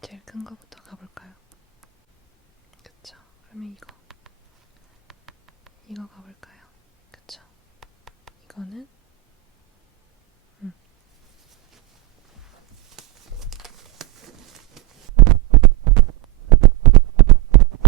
제일 큰 거부터 가볼까요? 그쵸. 그러면 이거. 이거 가볼까요? 그쵸. 이거는 음.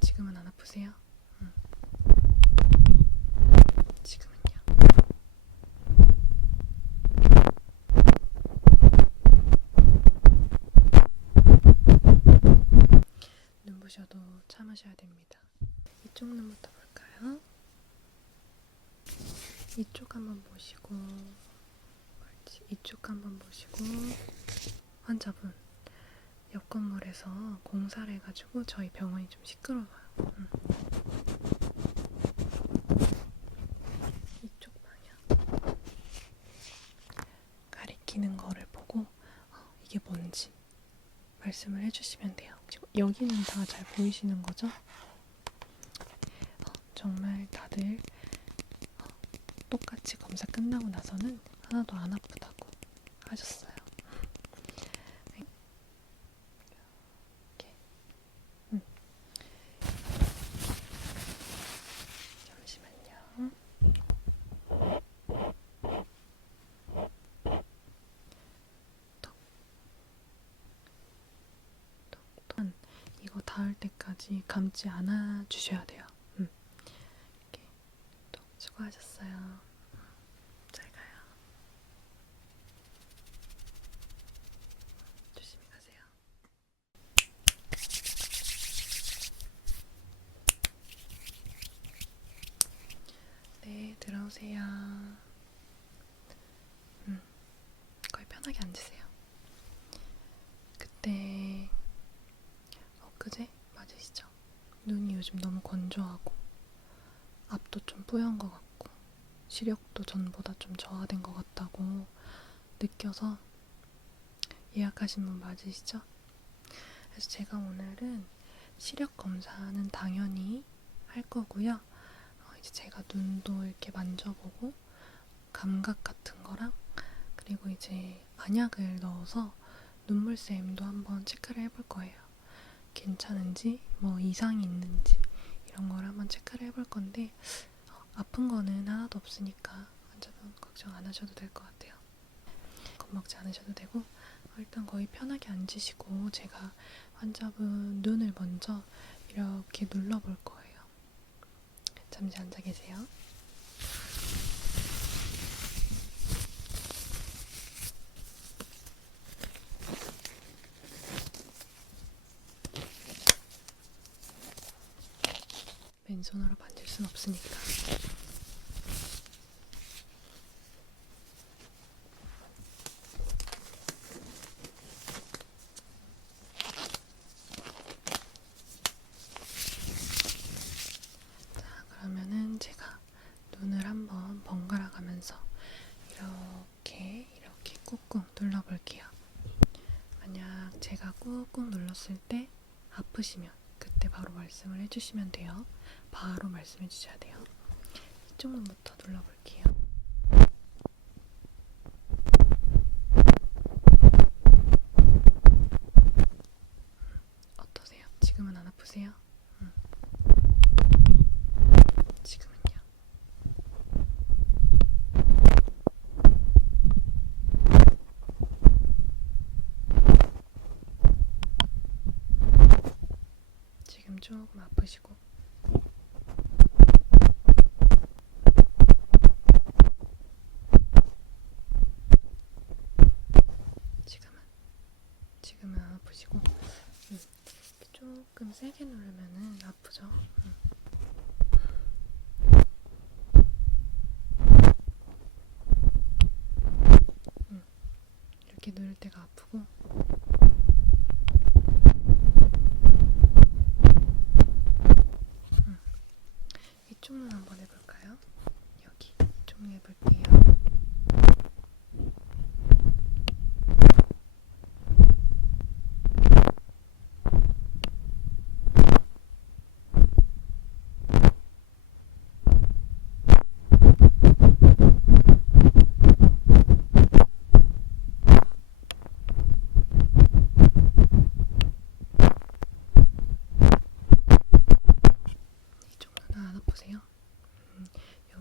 지금은 안 아프세요? 음. 지금은요? 눈부셔도 참으셔야 됩니다. 이쪽 눈부터 볼까요? 이쪽 한번 보시고 옳지. 이쪽 한번 보시고 환자분 옆 건물에서 공사를 해가지고 저희 병원이 좀 시끄러워요. 음. 이쪽 방향 가리키는 거를 보고 어, 이게 뭔지 말씀을 해주시면 돼요. 여기는 다 잘 보이시는 거죠? 어, 정말 다들 같이 검사 끝나고 나서는 하나도 안 아프다고 하셨어요. 이렇게. 음. 잠시만요. 톡. 톡톡. 이거 닿을 때까지 감지 않아 주셔야 돼요. 음. 이렇게 또 수고하셨어요. 잘 가요. 조심히 가세요. 네, 들어 오세요. 음, 거의 편하게 앉으세요. 그때 엊그제 맞으시죠? 눈이 요즘 너무 건조하고 앞도 좀 뿌연 것 같고 시력도 전보다 좀 저하된 것 같다고 느껴서 예약하신 분 맞으시죠? 그래서 제가 오늘은 시력 검사는 당연히 할 거고요. 제가 눈도 이렇게 만져보고 감각 같은 거랑 그리고 이제 안약을 넣어서 눈물샘도 한번 체크를 해볼 거예요. 괜찮은지, 뭐 이상이 있는지 이런 걸 한번 체크를 해볼 건데 어, 아픈 거는 하나도 없으니까 환자분 걱정 안 하셔도 될 것 같아요. 겁먹지 않으셔도 되고 어, 일단 거의 편하게 앉으시고 제가 환자분 눈을 먼저 이렇게 눌러볼 거예요. 잠시 앉아 계세요. 맨손으로 만질 순 없으니까. 자, 그러면은 제가 눈을 한번 번갈아 가면서 이렇게 이렇게 꾹꾹 눌러볼게요. 만약 제가 꾹꾹 눌렀을 때 아프시면 그때 바로 말씀을 해주시면 돼요. 바로 말씀해 주셔야 돼요. 이쪽 눈부터 눌러볼게요. 지금은 안 아프세요? 지금 조금 아프시고 지금은 지금은 안 아프시고 음, 조금 세게 누르면은 아프죠. 음. 음, 이렇게 누를 때가 아프고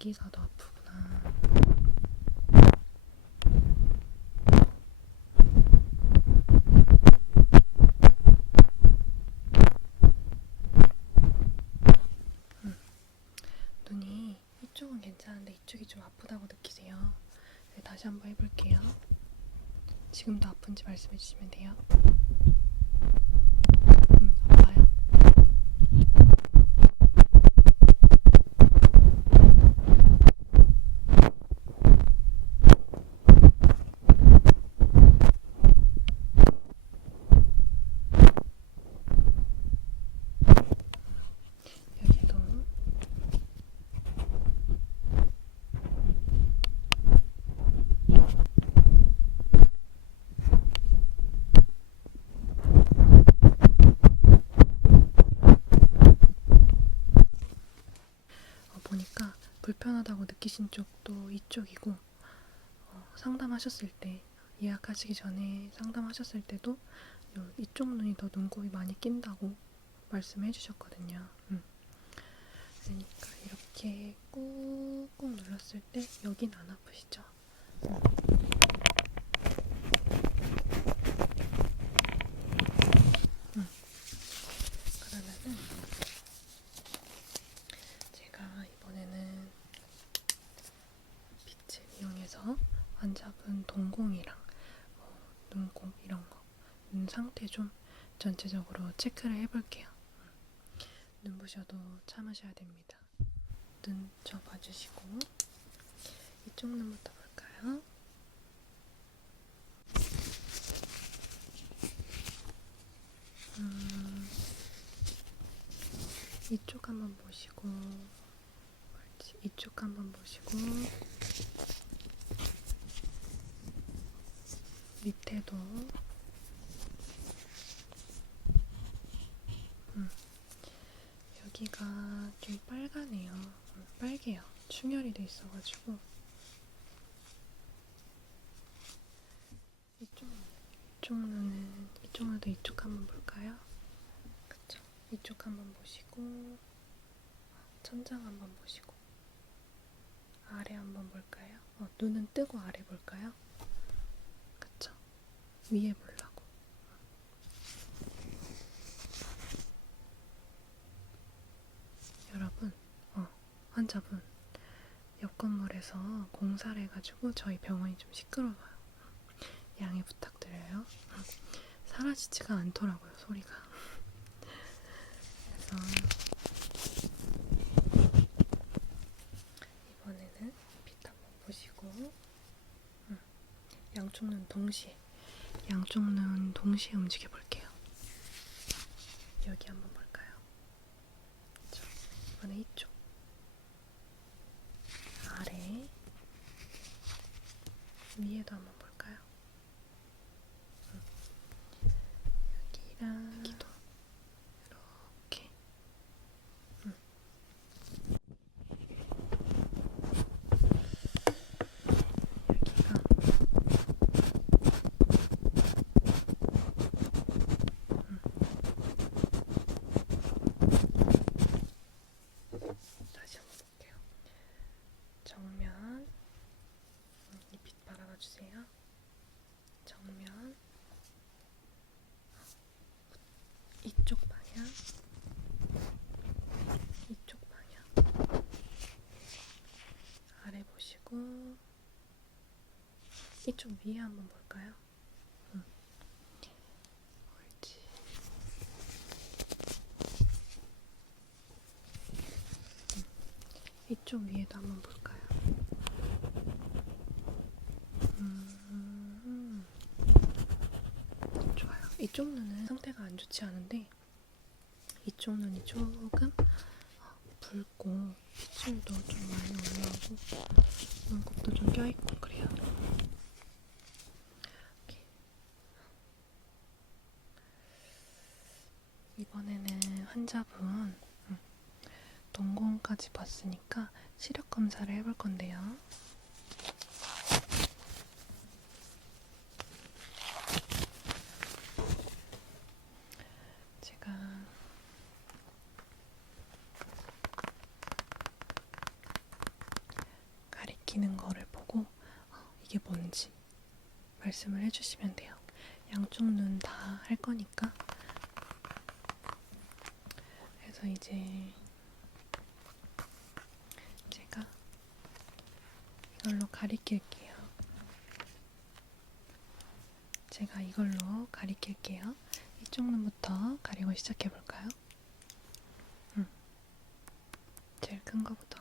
여기서도 아프구나. 음. 눈이 이쪽은 괜찮은데 이쪽이 좀 아프다고 느끼세요. 네, 다시 한번 해볼게요. 지금도 아픈지 말씀해 주시면 돼요. 느끼신 쪽도 이쪽이고 어, 상담하셨을 때 예약하시기 전에 상담하셨을 때도 요 이쪽 눈이 더 눈곱이 많이 낀다고 말씀해 주셨거든요. 음. 그러니까 이렇게 꾹꾹 눌렀을 때 여긴 안 아프시죠? 음. 그러면은 제가 이번에는 빛을 이용해서 환자분 동공이랑 어, 눈곱 이런 거, 눈 상태 좀 전체적으로 체크를 해볼게요. 음. 눈부셔도 참으셔야 됩니다. 눈 접어주시고 이쪽 눈부터 볼까요? 음, 이쪽 한번 보시고. 이쪽 한번 보시고 밑에도 여기가 좀 빨가네요. 음, 빨개요. 충혈이 돼 있어가지고 이쪽 이쪽 눈은 이쪽 눈도 이쪽 한번 볼까요? 그쵸? 이쪽 한번 보시고 천장 한번 보시고 아래 한번 볼까요? 어, 눈은 뜨고 아래 볼까요? 그쵸? 위에 보려고 여러분 어, 환자분 옆 건물에서 공사를 해가지고 저희 병원이 좀 시끄러워요 양해 부탁드려요 사라지지가 않더라고요 소리가 그래서 이번에는 빛 한번 보시고 음, 양쪽 눈 동시에 양쪽 눈 동시에 움직여 볼게요. 여기 한번? 자, 이번에 이쪽 아래 위에도 한번 볼까요? 음. 여기랑 여기도 이렇게 음. 여기가 다시 한번 볼게요. 정면 이 빛 바라봐 주세요. 정면 이쪽 방향 이쪽 방향 아래 보시고 이쪽 위에 한번 볼까요? 이쪽 위에도 한번 볼까요? 음, 좋아요. 이쪽 눈은 상태가 안 좋지 않은데 이쪽 눈이 조금 어, 붉고 핏줄도 좀 많이 올라오고 눈곱도 좀 껴있고 그래요. 이렇게. 이번에는 환자분 음, 동공까지 봤으니까 시력 검사를 해볼 건데요. 제가 가리키는 거를 보고 어, 이게 뭔지 말씀을 해주시면 돼요. 양쪽 눈 다 할 거니까. 그래서 이제 제가 이걸로 가리킬게요. 제가 이걸로 가리킬게요. 이쪽 눈부터 가리고 시작해 볼까요? 음. 제일 큰 거부터.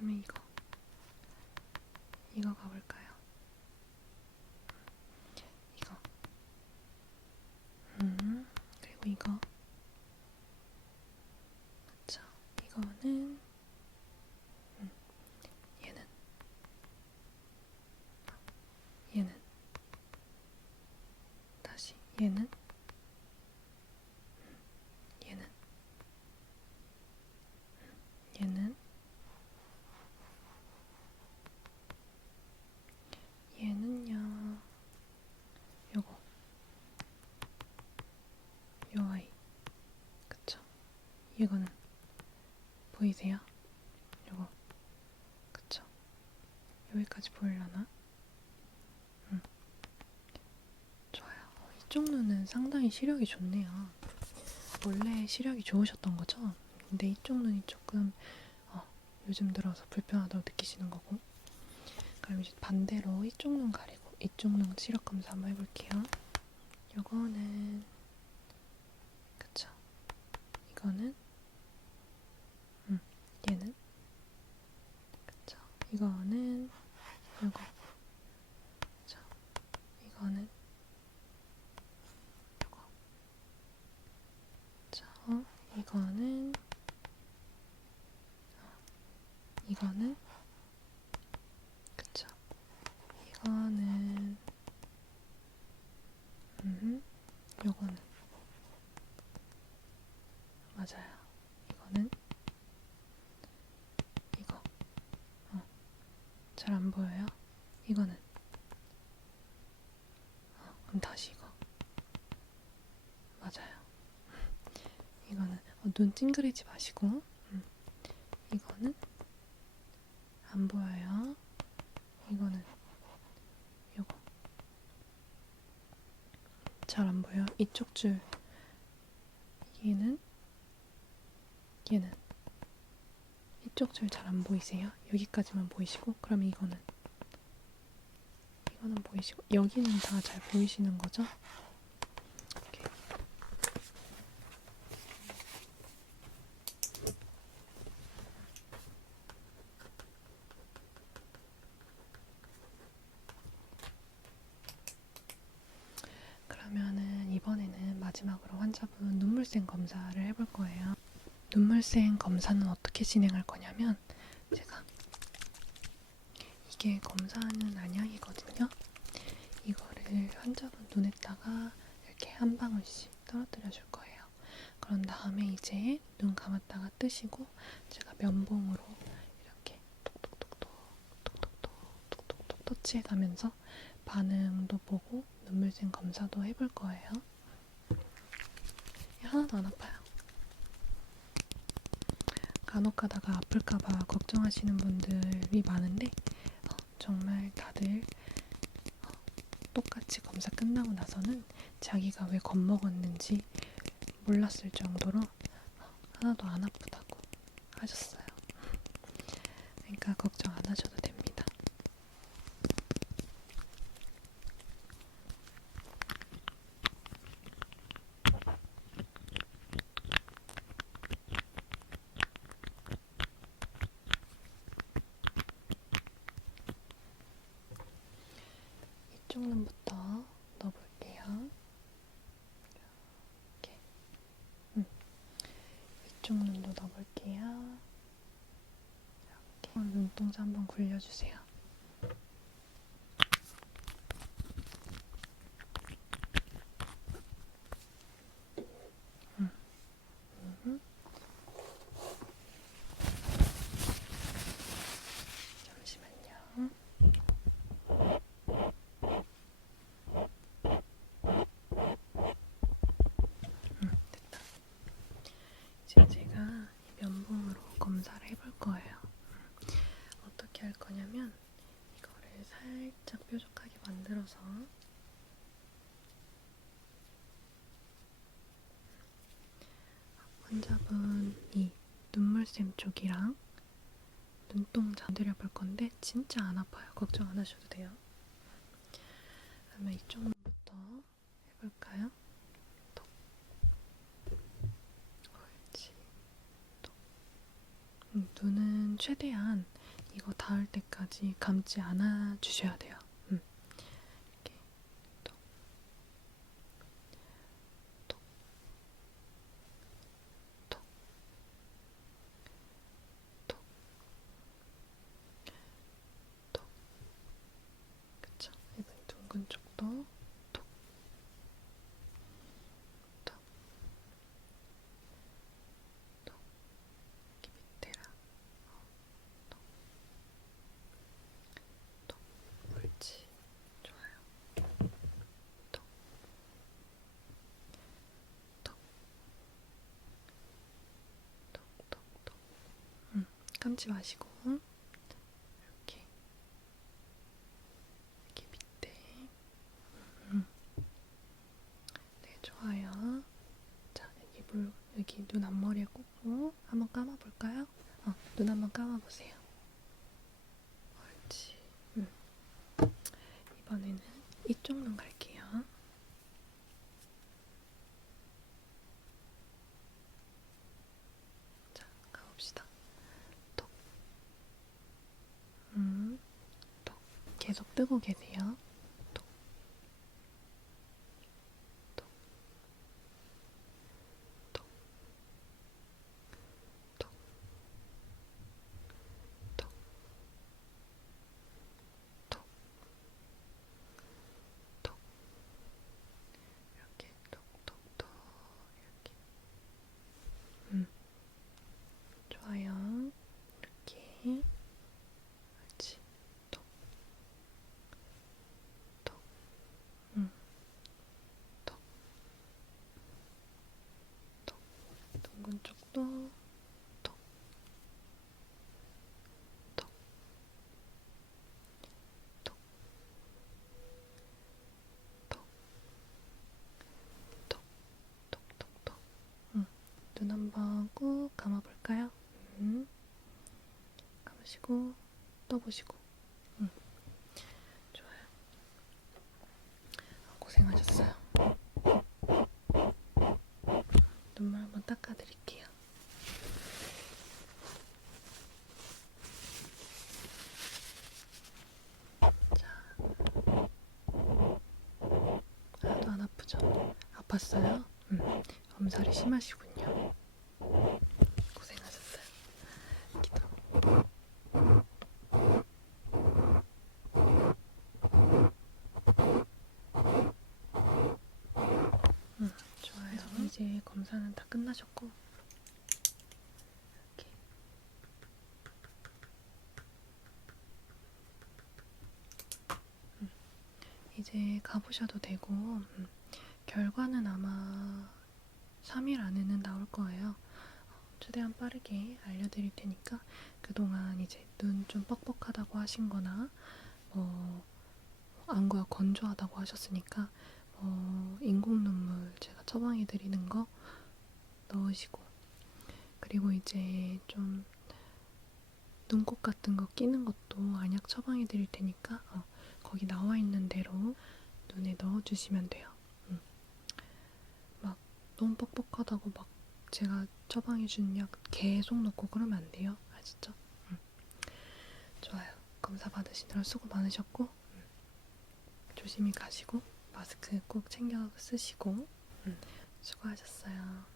그러면 이거 이거 가볼까요? 이거. 음 그리고 이거. 그쵸? 이거는 음, 얘는 얘는 다시 얘는 음, 얘는 음, 얘는 얘는요 요거 요 아이 그쵸 이거는 보이세요? 요거 그쵸 여기까지 보이려나? 좋아요. 어, 이쪽 눈은 상당히 시력이 좋네요. 원래 시력이 좋으셨던 거죠? 근데 이쪽 눈이 조금 어, 요즘 들어서 불편하다고 느끼시는 거고. 그럼 이제 반대로 이쪽 눈 가리고 이쪽 눈 시력 검사 한번 해볼게요. 요거는 그쵸? 이거는 음 얘는 그쵸? 이거는 요거 자 이거는 요거. 자, 어, 이거는 어, 이거는 그쵸. 이거는 음, 요거는 맞아요. 이거는 이거. 어, 잘 안 보여요? 이거는 어, 그럼 다시 이거. 맞아요. 이거는 어, 눈 찡그리지 마시고 음. 이거는 안 보여요. 이거는 요거 잘 안 보여. 이쪽 줄 얘는 얘는 이쪽 줄 잘 안 보이세요? 여기까지만 보이시고 그럼 이거는 이거는 보이시고 여기는 다 잘 보이시는 거죠? 이렇게. 그러면은 이번에는 마지막으로 환자분 눈물샘 검사를 해볼 거예요. 눈물샘 검사는 어떻게 진행할 거냐면 제가 이게 검사하는 안약이거든요. 이거를 환자분 눈에다가 이렇게 한 방울씩 떨어뜨려 줄 거예요. 그런 다음에 이제 눈 감았다가 뜨시고 제가 면봉으로 이렇게 톡톡톡톡 톡톡톡 톡톡톡 터치해 가면서 반응도 보고 눈물샘 검사도 해볼 거예요. 하나도 안 아파요. 간혹 가다가 아플까봐 걱정하시는 분들이 많은데 어, 정말 다들 어, 똑같이 검사 끝나고 나서는 자기가 왜 겁먹었는지 몰랐을 정도로 어, 하나도 안 아프다고 하셨어요. 그러니까 걱정 안 하셔도 됩니다. 이쪽 눈부터 넣어볼게요. 이렇게. 음. 이쪽 눈도 넣어볼게요. 이렇게. 눈동자 한번 굴려주세요. 풀어서 환자분 이 눈물샘 쪽이랑 눈동자 건드려 볼 건데 진짜 안 아파요. 걱정 안 하셔도 돼요. 그러면 이쪽부터 해볼까요? 톡. 옳지. 톡. 음, 눈은 최대한 이거 닿을 때까지 감지 않아 주셔야 돼요. 이번 둥근 쪽도 톡. 톡. 톡. 이렇게 밑에랑 어, 톡. 톡. 옳지. 좋아요. 톡. 톡. 톡, 톡, 톡. 음, 감지 마시고 이렇게 이렇게 밑에 음. 네 좋아요 자 여기 물 여기 눈 앞머리에 꽂고 한번 감아볼까요? 어, 눈 한번 감아보세요 옳지 음. 이번에는 이쪽 눈 갈게요 자 가봅시다 톡 음, 톡. 계속 뜨고 계세요. 눈 한번 꾹 감아볼까요? 음. 감으시고 떠보시고 응. 좋아요 아, 고생하셨어요 눈물 한번 닦아드릴게요 자 하나도 안 아프죠? 아팠어요? 음, 엄살이 심하시군요 기도 음, 좋아요. 이제 검사는 다 끝나셨고. 이렇게. 음, 이제 가보셔도 되고 음, 결과는 아마 3일 안에는 나올 거예요. 어, 최대한 빠르게 알려드릴 테니까 그동안 이제 눈 좀 뻑뻑하다고 하신 거나 뭐 안구가 건조하다고 하셨으니까 어, 인공 눈물 제가 처방해 드리는 거 넣으시고 그리고 이제 좀 눈곱 같은 거 끼는 것도 안약 처방해 드릴 테니까 어, 거기 나와 있는 대로 눈에 넣어 주시면 돼요. 음. 막 너무 뻑뻑하다고 막 제가 처방해 준 약 계속 넣고 그러면 안 돼요. 아시죠? 음. 좋아요. 검사 받으시느라 수고 많으셨고 음. 조심히 가시고 마스크 꼭 챙겨 쓰시고 음, 수고하셨어요.